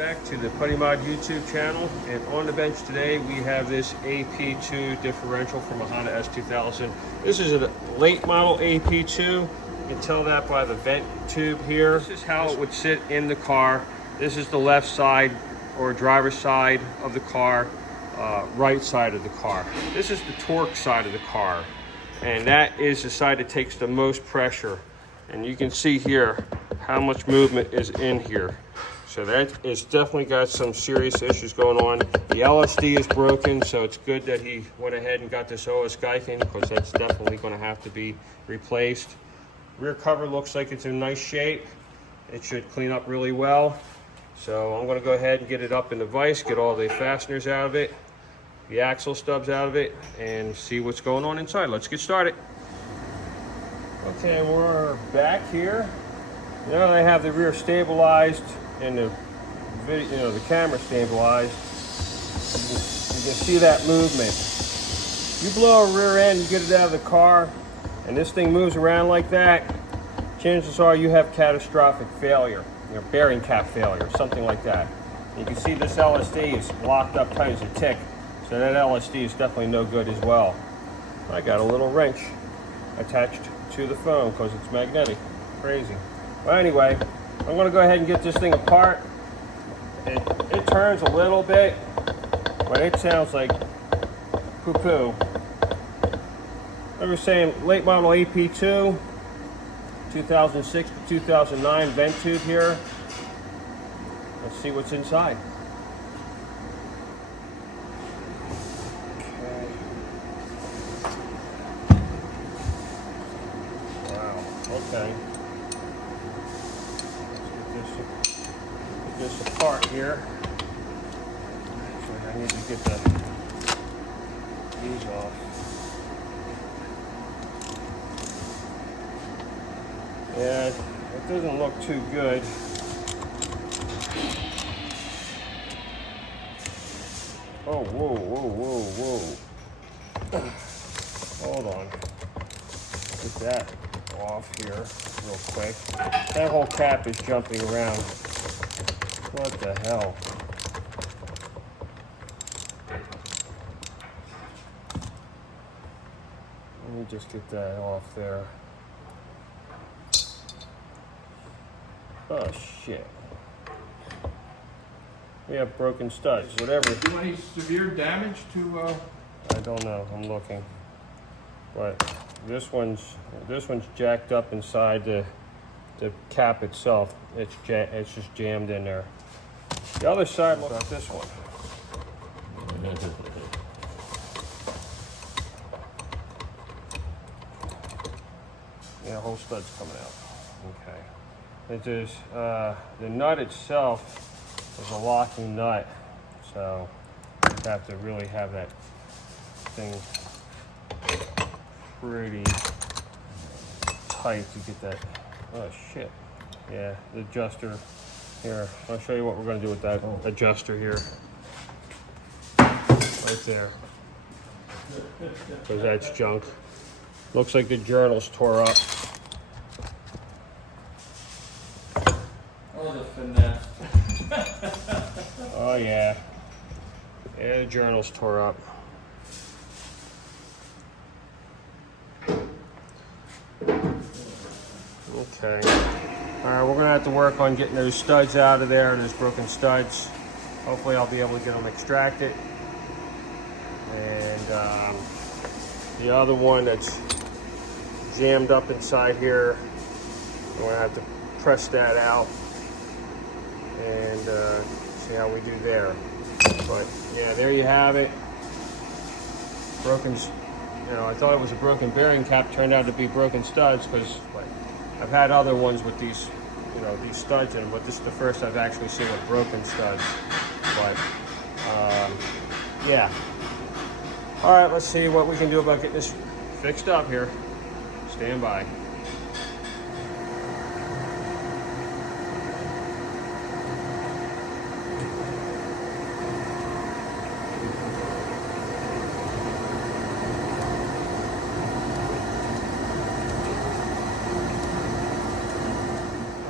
back to the Putty Mod YouTube channel, and on the bench today we have this AP2 differential from a Honda S2000. This is a late model AP2. You can tell that by the vent tube here. This is how it would sit in the car. This is the left side or driver's side of the car, right side of the car. This is the torque side of the car, and that is the side that takes the most pressure. And you can see here how much movement is in here. So that is definitely got some serious issues going on. The LSD is broken, so it's good that he went ahead and got this OS Geiken, because that's definitely going to have to be replaced. Rear cover looks like it's in nice shape. It should clean up really well. So I'm going to go ahead and get it up in the vise, get all the fasteners out of it, the axle stubs out of it, and see what's going on inside. Let's get started. Okay, we're back here. Now they have the rear stabilized and the video, the camera stabilized. You can see that movement. You blow a rear end, you get it out of the car, and this thing moves around like that, chances are you have catastrophic failure, bearing cap failure, something like that. You can see this LSD is locked up tight as a tick, so that LSD is definitely no good as well. I got a little wrench attached to the phone because it's magnetic. Crazy. Well, anyway, I'm going to go ahead and get this thing apart. It turns a little bit, but it sounds like poo-poo. I was saying late model AP2, 2006 to 2009 vent tube here. Let's see what's inside. Okay. Wow, okay. Get this apart here. Actually, I need to get these off. Yeah, it doesn't look too good. Oh, whoa, whoa, whoa, whoa. Hold on. Get that off here real quick. That whole cap is jumping around. What the hell? Let me just get that off there. Oh shit. We have broken studs, whatever. Do any severe damage to I don't know, I'm looking. But this one's jacked up inside the cap itself. It's just jammed in there. The other side looks like this one. Yeah, the whole stud's coming out. Okay. It is the nut itself is a locking nut, so you have to really have that thing pretty tight to get that. Oh shit. Yeah, the adjuster here. I'll show you what we're going to do with that adjuster here. Right there. Because that's junk. Looks like the journal's tore up. oh, the finesse? Oh yeah. Yeah, the journal's tore up. Okay. Alright, we're going to have to work on getting those studs out of there, those broken studs. Hopefully I'll be able to get them extracted. And the other one that's jammed up inside here, we're going to have to press that out and see how we do there. But yeah, there you have it. Broken, I thought it was a broken bearing cap, turned out to be broken studs, because I've had other ones with these, these studs in them, but this is the first I've actually seen with broken studs. But yeah. All right, let's see what we can do about getting this fixed up here. Stand by.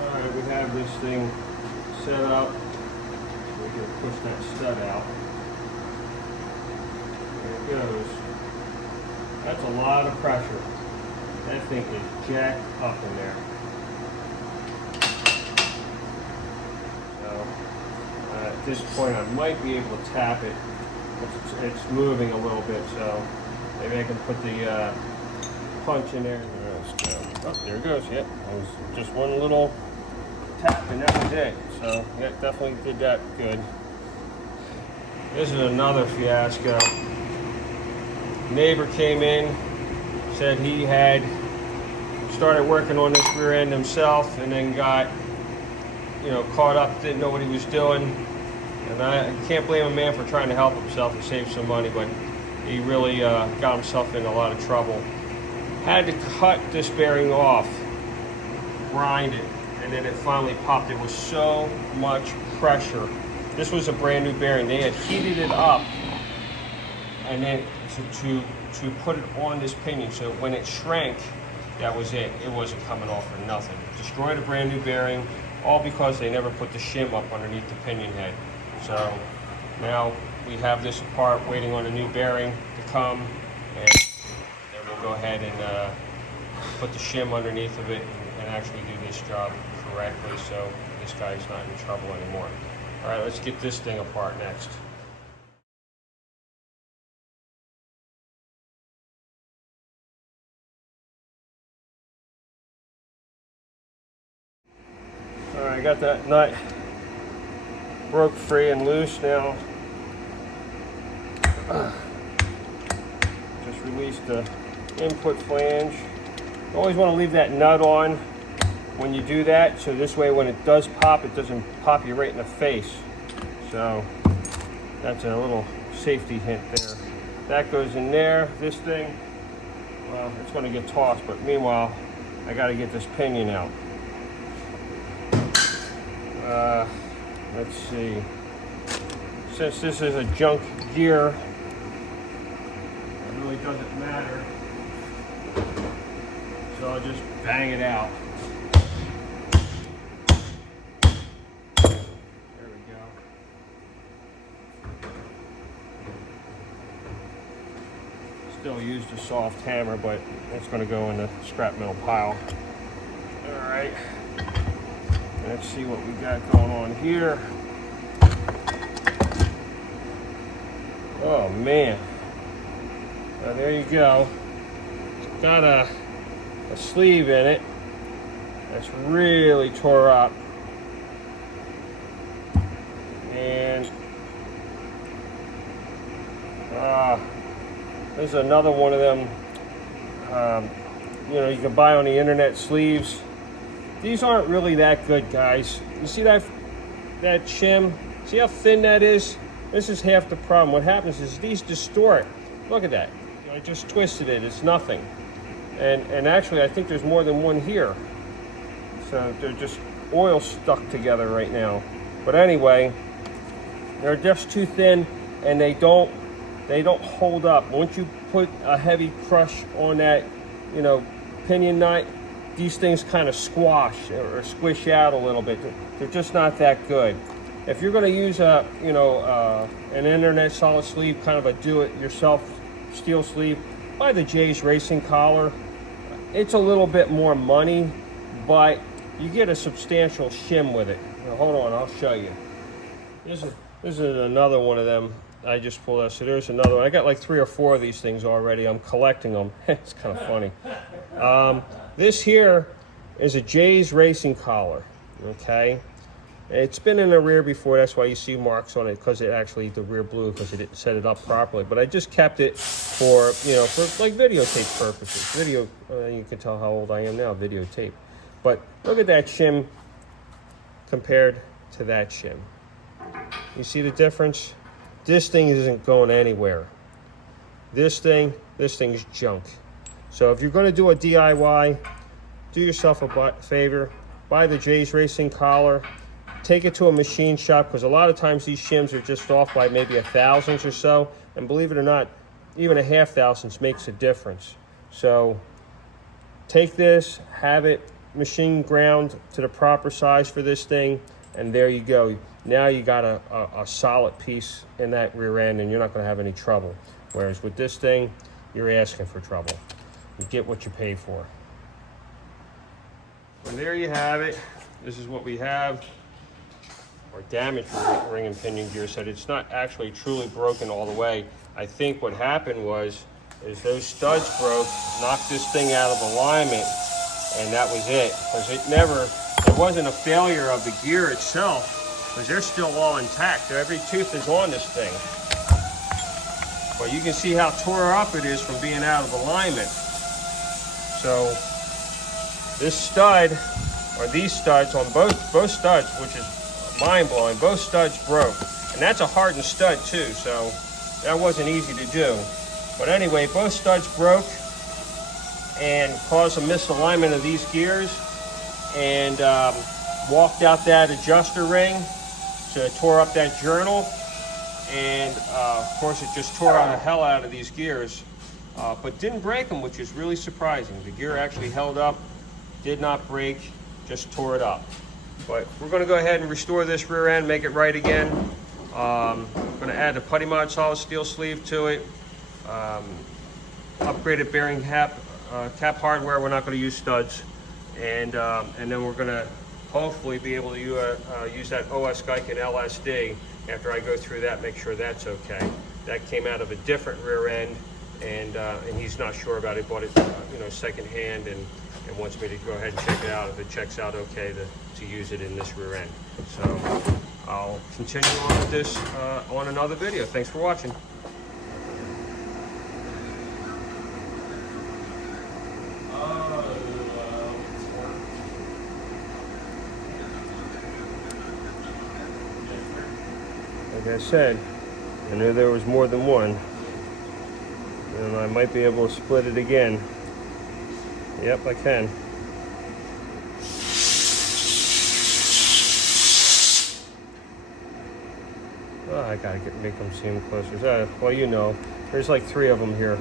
All right, we have this thing set up. here, push that stud out. There it goes. That's a lot of pressure. That thing is jacked up in there. So at this point I might be able to tap it. It's moving a little bit, so maybe I can put the punch in there. Oh, there it goes. Yep, it was just one little tap and that was it. So yeah, definitely did that good. This is another fiasco. Neighbor came in, said he had started working on this rear end himself and then got, caught up, didn't know what he was doing. And I can't blame a man for trying to help himself and save some money, but he really got himself in a lot of trouble. Had to cut this bearing off, grind it, and then it finally popped. There was so much pressure. This was a brand new bearing. They had heated it up and then to put it on this pinion. So when it shrank, that was it. It wasn't coming off for nothing. Destroyed a brand new bearing, all because they never put the shim up underneath the pinion head. So now we have this part waiting on a new bearing to come, and then we'll go ahead and put the shim underneath of it and actually do this job correctly so this guy's not in trouble anymore. All right, let's get this thing apart next. All right, I got that nut broke free and loose now. Just released the input flange. You always want to leave that nut on when you do that, so this way when it does pop, it doesn't pop you right in the face. So that's a little safety hint there. That goes in there. This thing, well, it's going to get tossed, but meanwhile, I got to get this pinion out. Let's see. Since this is a junk gear, it really doesn't matter. So I'll just bang it out. There we go. Still used a soft hammer, but it's going to go in the scrap metal pile. All right. Let's see what we got going on here. Oh man. There you go. It's got a sleeve in it that's really tore up. And this is another one of them, you can buy on the internet sleeves. These aren't really that good, guys. You see that shim? See how thin that is? This is half the problem. What happens is these distort. Look at that. I just twisted it. It's nothing. And actually, I think there's more than one here. So they're just oil stuck together right now. But anyway, they're just too thin, and they don't hold up. Once you put a heavy crush on that, pinion nut, these things kind of squash or squish out a little bit. They're just not that good. If you're going to use an internet solid sleeve, kind of a do-it-yourself steel sleeve, buy the Jay's Racing Collar. It's a little bit more money, but you get a substantial shim with it. Now, hold on, I'll show you. This is another one of them I just pulled out. So there's another one. I got like 3 or 4 of these things already. I'm collecting them. It's kind of funny. This here is a Jay's Racing Collar, okay? It's been in the rear before, that's why you see marks on it, because it actually, the rear blew because it didn't set it up properly. But I just kept it for, for like videotape purposes. You can tell how old I am now, videotape. But look at that shim compared to that shim. You see the difference? This thing isn't going anywhere. This thing's junk. So if you're going to do a DIY, do yourself a favor, buy the Jay's Racing Collar, take it to a machine shop, because a lot of times these shims are just off by maybe 1/1000 or so, and believe it or not, even 1/2,000 makes a difference. So take this, have it machine ground to the proper size for this thing, and there you go. Now you got a solid piece in that rear end, and you're not going to have any trouble. Whereas with this thing, you're asking for trouble. You get what you pay for. And there you have it. This is what we have. Our damaged ring and pinion gear set. It's not actually truly broken all the way. I think what happened is those studs broke, knocked this thing out of alignment, and that was it. Because it wasn't a failure of the gear itself, because they're still all intact. Every tooth is on this thing. But you can see how tore up it is from being out of alignment. So this stud, or these studs on both studs, which is mind-blowing, both studs broke. And that's a hardened stud too, so that wasn't easy to do. But anyway, both studs broke and caused a misalignment of these gears, and walked out that adjuster ring, so it tore up that journal, and of course it just tore the hell out of these gears, but didn't break them, which is really surprising. The gear actually held up, did not break, just tore it up. But we're going to go ahead and restore this rear end, make it right again. I'm going to add the Putty Mod solid steel sleeve to it. Upgraded bearing cap hardware. We're not going to use studs, and then we're going to hopefully be able to use that OS Geiken LSD after I go through that, make sure that's okay. That came out of a different rear end, and he's not sure about it. Bought it, second hand, and wants me to go ahead and check it out. If it checks out okay, to use it in this rear end. So I'll continue on with this on another video. Thanks for watching. Like I said, I knew there was more than one, and I might be able to split it again. Yep, I can. Oh, I gotta make them seem closer. Well, there's like 3 of them here.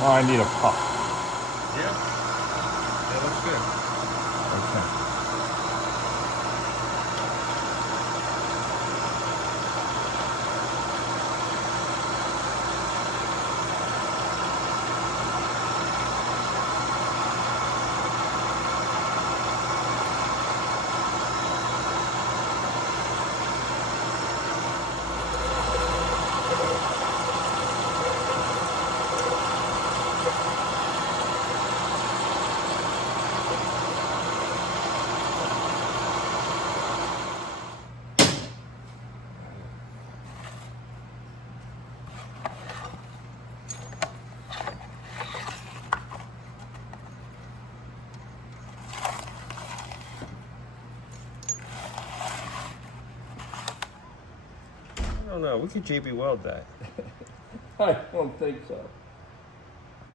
Now I need a puff. Yeah, that looks good. Okay. I don't know. We could JB weld that. I don't think so.